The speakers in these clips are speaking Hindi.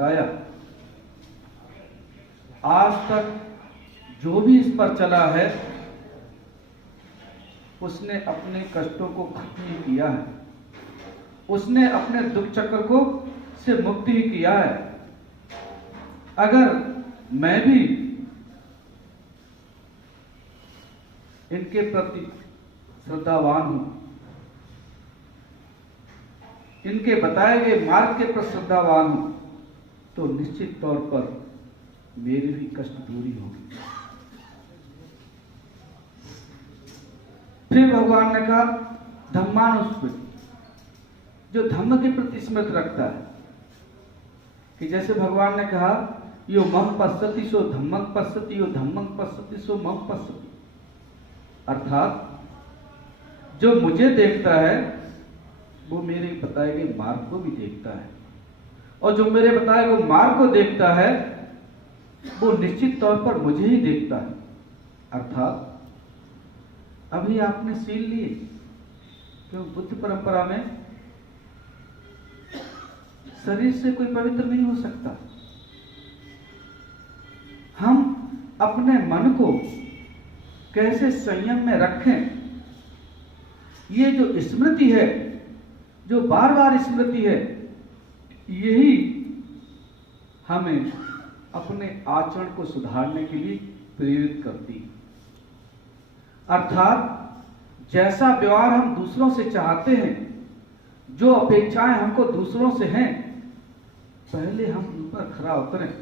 बताया, आज तक जो भी इस पर चला है उसने अपने कष्टों को खत्म ही किया है, उसने अपने दुख चक्र को से मुक्ति ही किया है। अगर मैं भी इनके प्रति श्रद्धावान हूं, इनके बताए गए मार्ग के प्रति श्रद्धावान हूं, तो निश्चित तौर पर मेरी भी कष्ट दूरी होगी। फिर भगवान ने कहा धम्मानुस्मृति, जो धम्म के प्रति स्मृति रखता है, कि जैसे भगवान ने कहा यो मम पश्यति सो धम्मं पश्यति, यो धम्मं पश्यति सो मम पश्यति, अर्थात जो मुझे देखता है वो मेरे बताए गए मार्ग को भी देखता है, और जो मेरे बताए गए मार्ग को देखता है वो निश्चित तौर पर मुझे ही देखता है। अर्थात अभी आपने सील लिए, क्यों बुद्ध परंपरा में शरीर से कोई पवित्र नहीं हो सकता। हम अपने मन को कैसे संयम में रखें, ये जो स्मृति है, जो बार बार स्मृति है, यही हमें अपने आचरण को सुधारने के लिए प्रेरित करती है। अर्थात जैसा व्यवहार हम दूसरों से चाहते हैं, जो अपेक्षाएं हमको दूसरों से हैं, पहले हम उन पर खरा उतरें।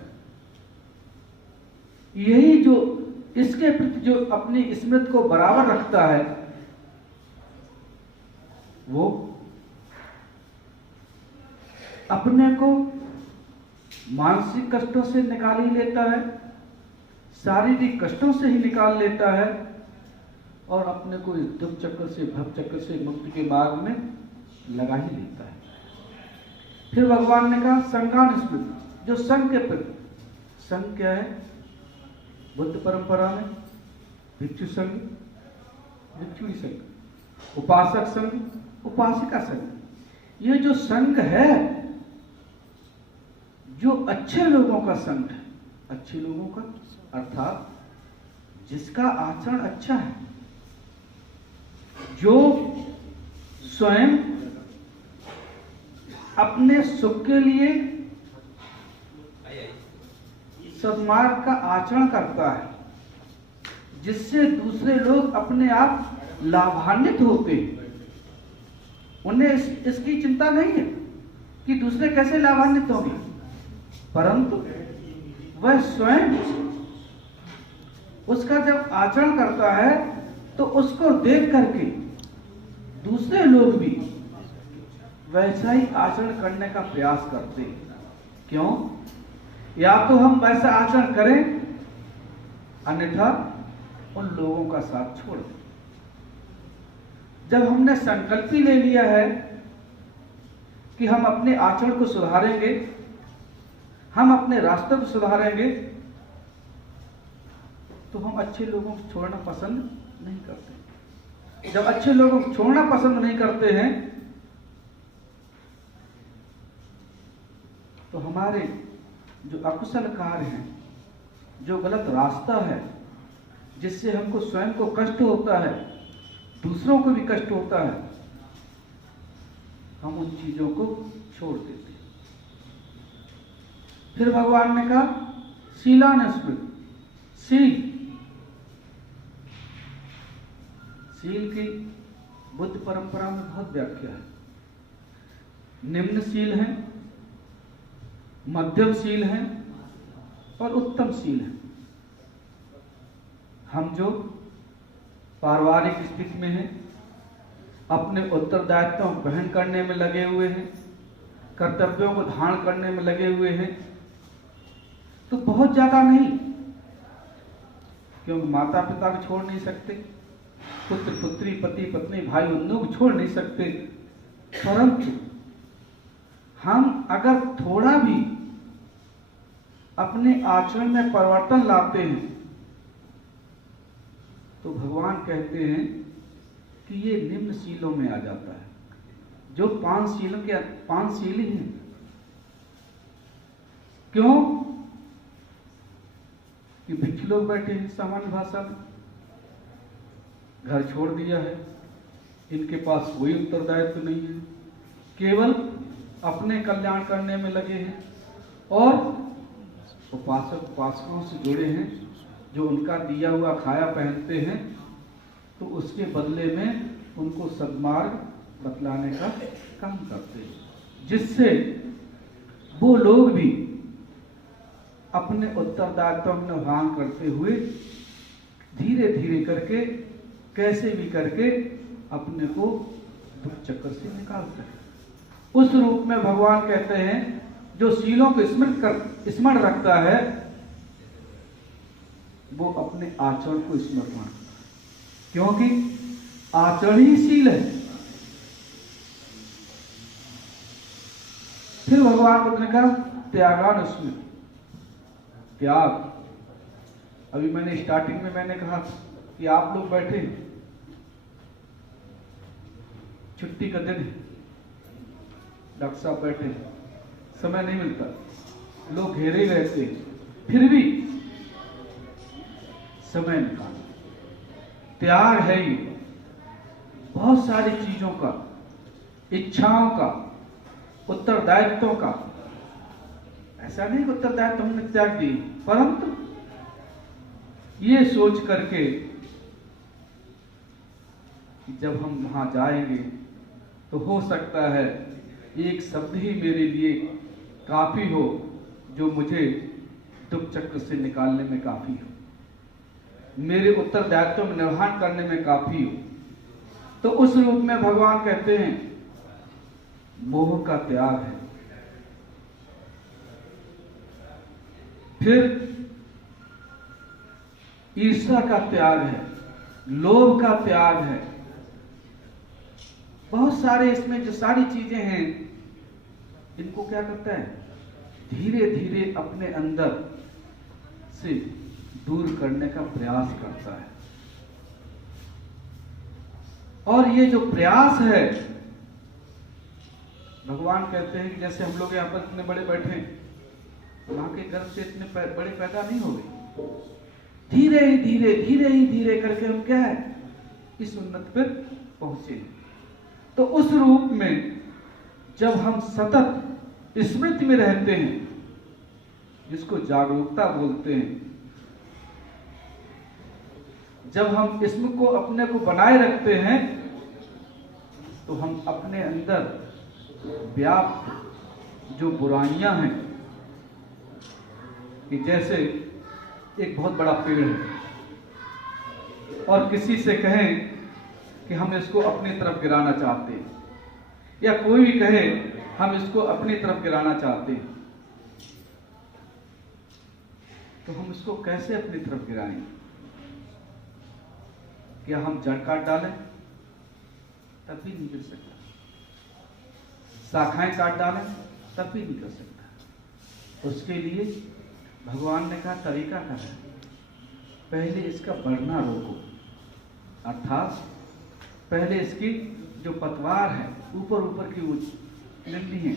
यही जो इसके प्रति जो अपनी स्मृति को बराबर रखता है, वो अपने को मानसिक कष्टों से निकाल ही लेता है, शारीरिक कष्टों से ही निकाल लेता है, और अपने को इस दुख चक्र से, भव चक्र से मुक्ति के मार्ग में लगा ही लेता है। फिर भगवान ने कहा संघानुस्मृति, जो संघ के प्रति, संघ क्या है बुद्ध परंपरा में? भिक्षु संघ, भिक्षुणी संघ, उपासक संघ, उपासिका संघ। ये जो संघ है, जो अच्छे लोगों का संघ है, अच्छे लोगों का अर्थात जिसका आचरण अच्छा है, जो स्वयं अपने सुख के लिए सन्मार्ग का आचरण करता है, जिससे दूसरे लोग अपने आप लाभान्वित होते हैं। उन्हें इसकी चिंता नहीं है कि दूसरे कैसे लाभान्वित होंगे, परंतु वह स्वयं उसका जब आचरण करता है तो उसको देख करके दूसरे लोग भी वैसा ही आचरण करने का प्रयास करते हैं। क्यों? या तो हम वैसा आचरण करें, अन्यथा उन लोगों का साथ छोड़ दें। जब हमने संकल्प ही ले लिया है कि हम अपने आचरण को सुधारेंगे, हम अपने रास्ते को सुधारेंगे, तो हम अच्छे लोगों को छोड़ना पसंद नहीं करते। जब अच्छे लोगों को छोड़ना पसंद नहीं करते हैं, तो हमारे जो अकुशल कार्य हैं, जो गलत रास्ता है, जिससे हमको स्वयं को कष्ट होता है, दूसरों को भी कष्ट होता है, हम उन चीजों को छोड़ देते हैं। फिर भगवान ने कहा शीलानुस्मृति, शील, शील की बुद्ध परंपरा में बहुत व्याख्या है। निम्न शील है, मध्यम शील है और उत्तम शील है। हम जो पारिवारिक स्थिति में हैं, अपने उत्तरदायित्वों को ग्रहण करने में लगे हुए हैं, कर्तव्यों को धारण करने में लगे हुए हैं, तो बहुत ज्यादा नहीं, क्योंकि माता पिता को छोड़ नहीं सकते, पुत्र पुत्री, पति पत्नी, भाई बंधु को छोड़ नहीं सकते, परंतु हम अगर थोड़ा भी अपने आचरण में परिवर्तन लाते हैं, तो भगवान कहते हैं कि ये निम्न शीलों में आ जाता है। जो पांच शील ही हैं, क्यों? कि भिक्षु लोग बैठे हैं, सामान्य भाषा में घर छोड़ दिया है, इनके पास कोई उत्तरदायित्व नहीं है, केवल अपने कल्याण करने में लगे हैं और उपासक उपासकों से जुड़े हैं, जो उनका दिया हुआ खाया पहनते हैं, तो उसके बदले में उनको सद्मार्ग बतलाने का काम करते हैं, जिससे वो लोग भी अपने उत्तरदायित्व में निर्वहन करते हुए धीरे धीरे करके कैसे भी करके अपने को दुख चक्कर से निकालते हैं। उस रूप में भगवान कहते हैं जो शीलों को स्मरण रखता है वो अपने आचरण को स्मरण रखता है, क्योंकि आचरण ही शील है। फिर भगवान बुद्ध ने कहा त्यागान स्मृति, त्याग। अभी मैंने स्टार्टिंग में मैंने कहा कि आप लोग बैठे, छुट्टी का दिन है, डॉक्टर साहब बैठे, समय नहीं मिलता, लोग घेरे ही रहते हैं, फिर भी समय निकाल, त्याग है ही बहुत सारी चीजों का, इच्छाओं का, उत्तरदायित्वों का। ऐसा नहीं कि उत्तरदायित्व हमने त्याग दी, परंतु ये सोच करके कि जब हम वहां जाएंगे तो हो सकता है एक शब्द ही मेरे लिए काफी हो जो मुझे दुख चक्र से निकालने में काफी हो, मेरे उत्तरदायित्व में निर्वहन करने में काफी हो। तो उस रूप में भगवान कहते हैं मोह का त्याग है। फिर ईर्ष्या का त्याग है, लोभ का त्याग है, बहुत सारे इसमें जो सारी चीजें हैं इनको क्या करता है धीरे धीरे अपने अंदर से दूर करने का प्रयास करता है। और ये जो प्रयास है भगवान कहते हैं कि जैसे हम लोग यहाँ पर इतने बड़े बैठे हैं, वहां के गर्भ से इतने बड़े पैदा नहीं हो गए, धीरे ही धीरे करके हम क्या है इस उन्नत पर पहुंचे। तो उस रूप में जब हम सतत स्मृति में रहते हैं, जिसको जागरूकता बोलते हैं, जब हम इसमें को अपने को बनाए रखते हैं तो हम अपने अंदर व्याप्त जो बुराइयां हैं, कि जैसे एक बहुत बड़ा पेड़ है और किसी से कहें कि हम इसको अपनी तरफ गिराना चाहते हैं, या कोई भी कहे हम इसको अपनी तरफ गिराना चाहते हैं, तो हम इसको कैसे अपनी तरफ गिराएंगे? क्या हम जड़ काट डालें? तब भी नहीं गिर सकता। शाखाएं काट डालें? तब भी नहीं कर सकता। उसके लिए भगवान ने कहा तरीका क्या है, पहले इसका बढ़ना रोको, अर्थात पहले इसकी जो पतवार है ऊपर की डंडी है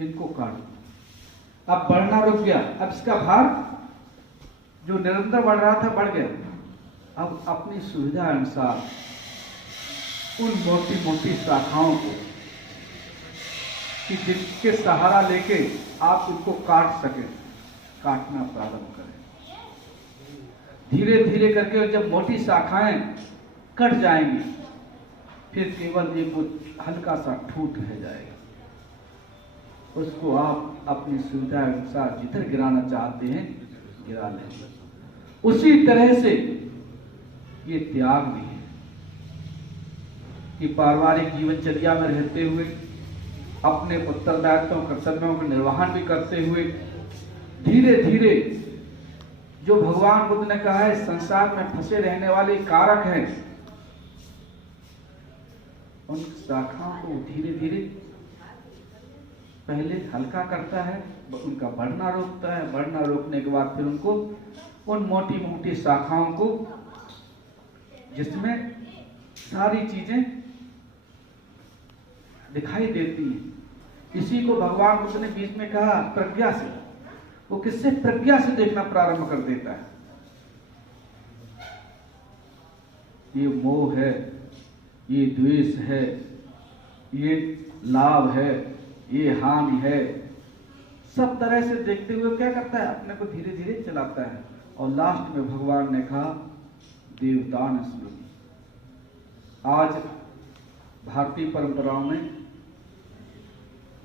इनको काटो। अब बढ़ना रुक गया, अब इसका भार जो निरंतर बढ़ रहा था बढ़ गया, अब अपनी सुविधा अनुसार उन मोटी मोटी शाखाओं को कि जिसके सहारा लेके आप इनको काट सके, काटना प्रारंभ करें। धीरे धीरे करके जब मोटी शाखाएं कट जाएंगी, फिर केवल एक हल्का सा ठूठ रह जाएगा, उसको आप अपनी सुविधा अनुसार जिधर गिराना चाहते हैं गिरा लेंगे। उसी तरह से ये त्याग भी है कि पारिवारिक जीवनचर्या में रहते हुए अपने उत्तरदायित्वों कर्तव्यों का निर्वहन भी करते हुए धीरे धीरे जो भगवान बुद्ध ने कहा है संसार में फंसे रहने वाले कारक हैं, उन शाखाओं को धीरे धीरे पहले हल्का करता है, उनका बढ़ना रोकता है, बढ़ना रोकने के बाद फिर उनको उन मोटी मोटी शाखाओं को जिसमें सारी चीजें दिखाई देती हैं, इसी को भगवान बुद्ध ने बीच में कहा प्रज्ञा से, वो किससे? प्रज्ञा से देखना प्रारंभ कर देता है। ये मोह है, ये द्वेष है, ये लाभ है, ये हानि है, सब तरह से देखते हुए क्या करता है? अपने को धीरे धीरे चलाता है। और लास्ट में भगवान ने कहा देवदान स्मृति। आज भारतीय परंपराओं में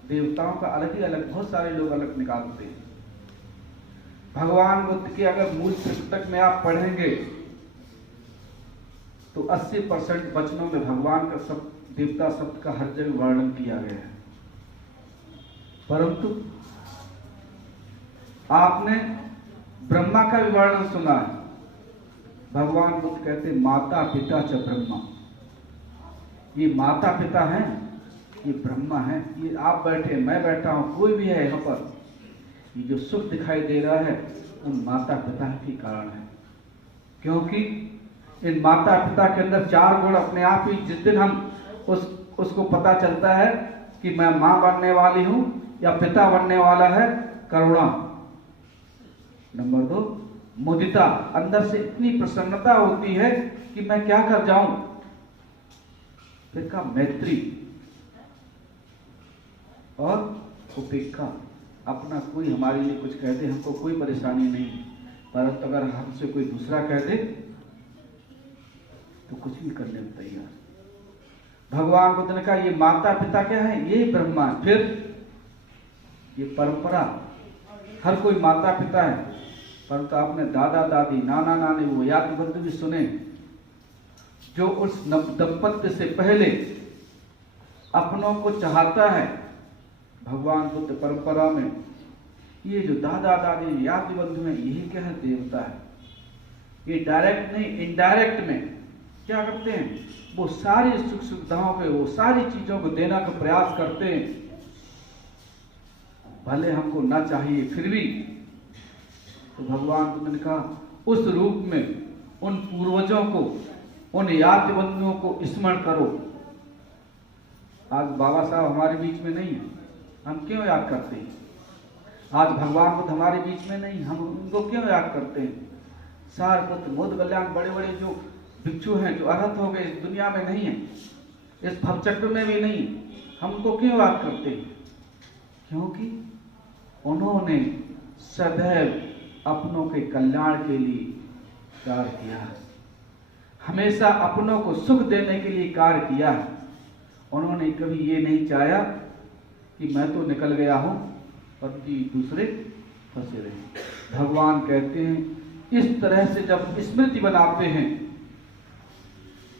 देवताओं का अलग ही अलग, बहुत सारे लोग अलग निकालते हैं। भगवान बुद्ध के अगर मूल त्रिपिटक में आप पढ़ेंगे तो 80% वचनों में भगवान का शब्द, देवता शब्द का हर जगह वर्णन किया गया है। परंतु आपने ब्रह्मा का भी वर्णन सुना है। भगवान बुद्ध कहते माता पिता च ब्रह्मा। ये माता पिता हैं, ये ब्रह्मा है। ये आप बैठे, मैं बैठा हूं, कोई भी है यहाँ पर, ये जो सुख दिखाई दे रहा है उन माता पिता के कारण है। क्योंकि इन माता पिता के अंदर 4 गुण अपने आप ही, जिस दिन हम उसको पता चलता है कि मैं मां बनने वाली हूं या पिता बनने वाला है, करुणा। नंबर 2 मुदिता, अंदर से इतनी प्रसन्नता होती है कि मैं क्या कर जाऊं। फिर का मैत्री और उपेक्षा, अपना कोई हमारे लिए कुछ कह दे हमको कोई परेशानी नहीं, परंतु अगर हमसे कोई दूसरा कह दे तो कुछ भी करने में तैयार। भगवान बुद्ध ने कहा ये माता पिता क्या है? ये ब्रह्मा। फिर ये परंपरा, हर कोई माता पिता है, परंतु आपने दादा दादी, नाना नानी, वो याद बंधु भी सुने जो उस दंपत्ति से पहले अपनों को चाहता है। भगवान बुद्ध परंपरा में ये जो दादा दादी, याद बंधु हैं, यही क्या है? देवता है। ये डायरेक्ट नहीं, इनडायरेक्ट में क्या करते हैं? वो सारी सुख सुविधाओं पे, वो सारी चीजों को देना का प्रयास करते हैं, भले हमको ना चाहिए फिर भी। तो भगवान बुद्ध ने कहा उस रूप में उन पूर्वजों को, उन याद बंधुओं को स्मरण करो। आज बाबा साहब हमारे बीच में नहीं है, हम क्यों याद करते हैं? आज भगवान बुद्ध हमारे बीच में नहीं, हम उनको क्यों याद करते हैं? सारपुत्र, मोद कल्याण, बड़े बड़े जो भिक्षु हैं, जो अरहत हो गए, इस दुनिया में नहीं है, इस भवचक्र में भी नहीं, हमको क्यों याद करते हैं? क्योंकि उन्होंने सदैव अपनों के कल्याण के लिए कार्य किया है, हमेशा अपनों को सुख देने के लिए कार्य किया है। उन्होंने कभी ये नहीं चाहा कि मैं तो निकल गया हूं और दूसरे फंसे रहे। भगवान कहते हैं इस तरह से जब स्मृति बनाते हैं,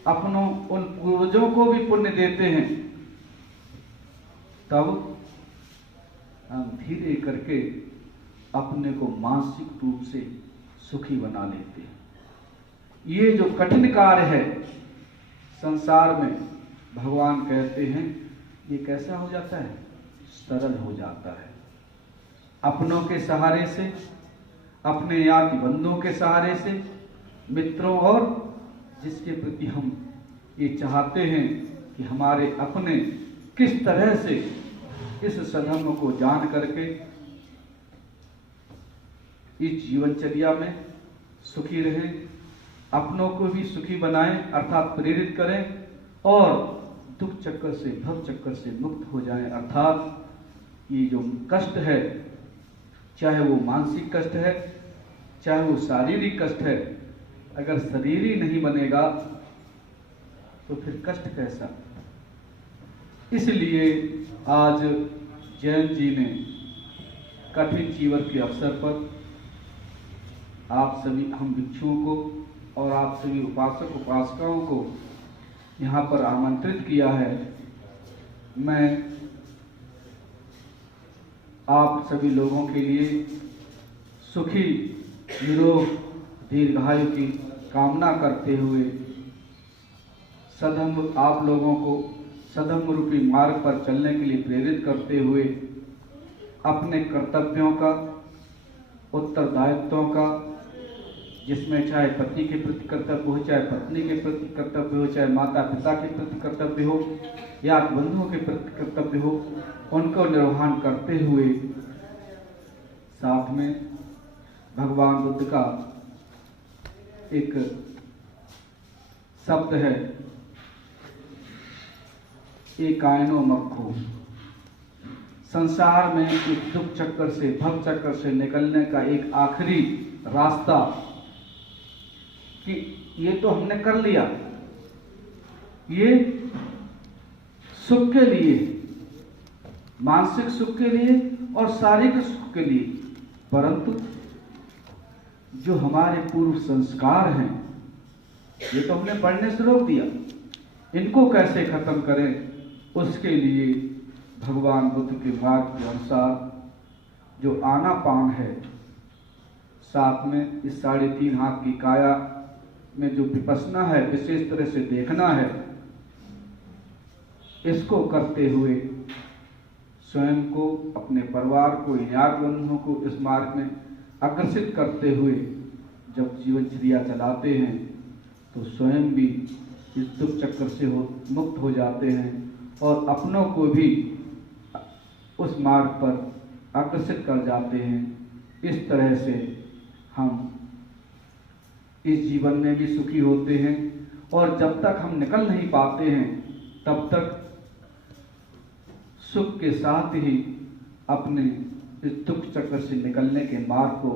अपनों उन पूर्वजों को भी पुण्य देते हैं, तब हम धीरे करके अपने को मानसिक रूप से सुखी बना लेते हैं। ये जो कठिन कार्य है संसार में, भगवान कहते हैं ये कैसा हो जाता है? सरल हो जाता है। अपनों के सहारे से, अपने याद बंधुओं के सहारे से, मित्रों और जिसके प्रति हम ये चाहते हैं कि हमारे अपने किस तरह से इस सधर्म को जान करके इस जीवनचर्या में सुखी रहें, अपनों को भी सुखी बनाएं, अर्थात प्रेरित करें, और दुख चक्कर से, भव चक्कर से मुक्त हो जाएं। अर्थात ये जो कष्ट है, चाहे वो मानसिक कष्ट है, चाहे वो शारीरिक कष्ट है, अगर शरीर ही नहीं बनेगा तो फिर कष्ट कैसा? इसलिए आज जैन जी ने कठिन जीवन के अवसर पर आप सभी, हम भिक्षुओं को और आप सभी उपासक उपासिकाओं को यहाँ पर आमंत्रित किया है। मैं आप सभी लोगों के लिए सुखी, निरोग, दीर्घायु की कामना करते हुए, सधम्म आप लोगों को सधम्म रूपी मार्ग पर चलने के लिए प्रेरित करते हुए, अपने कर्तव्यों का, उत्तरदायित्वों का, जिसमें चाहे पति के प्रति कर्तव्य हो, चाहे पत्नी के प्रति कर्तव्य हो, चाहे माता पिता के प्रति कर्तव्य हो, या बंधुओं के प्रति कर्तव्य हो, उनको निर्वहन करते हुए साथ में भगवान बुद्ध का एक शब्द है, एकायनो मक्खो। संसार में एक दुख चक्कर से, भव चक्कर से निकलने का एक आखिरी रास्ता, कि ये तो हमने कर लिया, ये सुख के लिए, मानसिक सुख के लिए और शारीरिक सुख के लिए, परंतु जो हमारे पूर्व संस्कार हैं ये तो हमने बढ़ने से रोक दिया, इनको कैसे खत्म करें, उसके लिए भगवान बुद्ध के मार्ग के अनुसार जो आनापान है, साथ में इस 3.5 हाथ की काया में जो विपश्यना है, विशेष तरह से देखना है, इसको करते हुए स्वयं को, अपने परिवार को, यार बंधुओं को इस मार्ग में आकर्षित करते हुए जब जीवनचर्या चलाते हैं तो स्वयं भी इस दुख चक्कर से मुक्त हो जाते हैं और अपनों को भी उस मार्ग पर आकर्षित कर जाते हैं। इस तरह से हम इस जीवन में भी सुखी होते हैं और जब तक हम निकल नहीं पाते हैं तब तक सुख के साथ ही अपने इस दुख चक्कर से निकलने के मार्ग को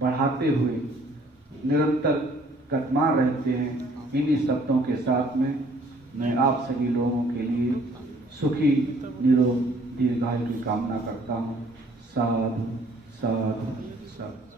बढ़ाते हुए निरंतर कदमान रहते हैं। इन्हीं शब्दों के साथ में मैं आप सभी लोगों के लिए सुखी, निरोग, दीर्घायु की कामना करता हूँ। साधु साधु साधु।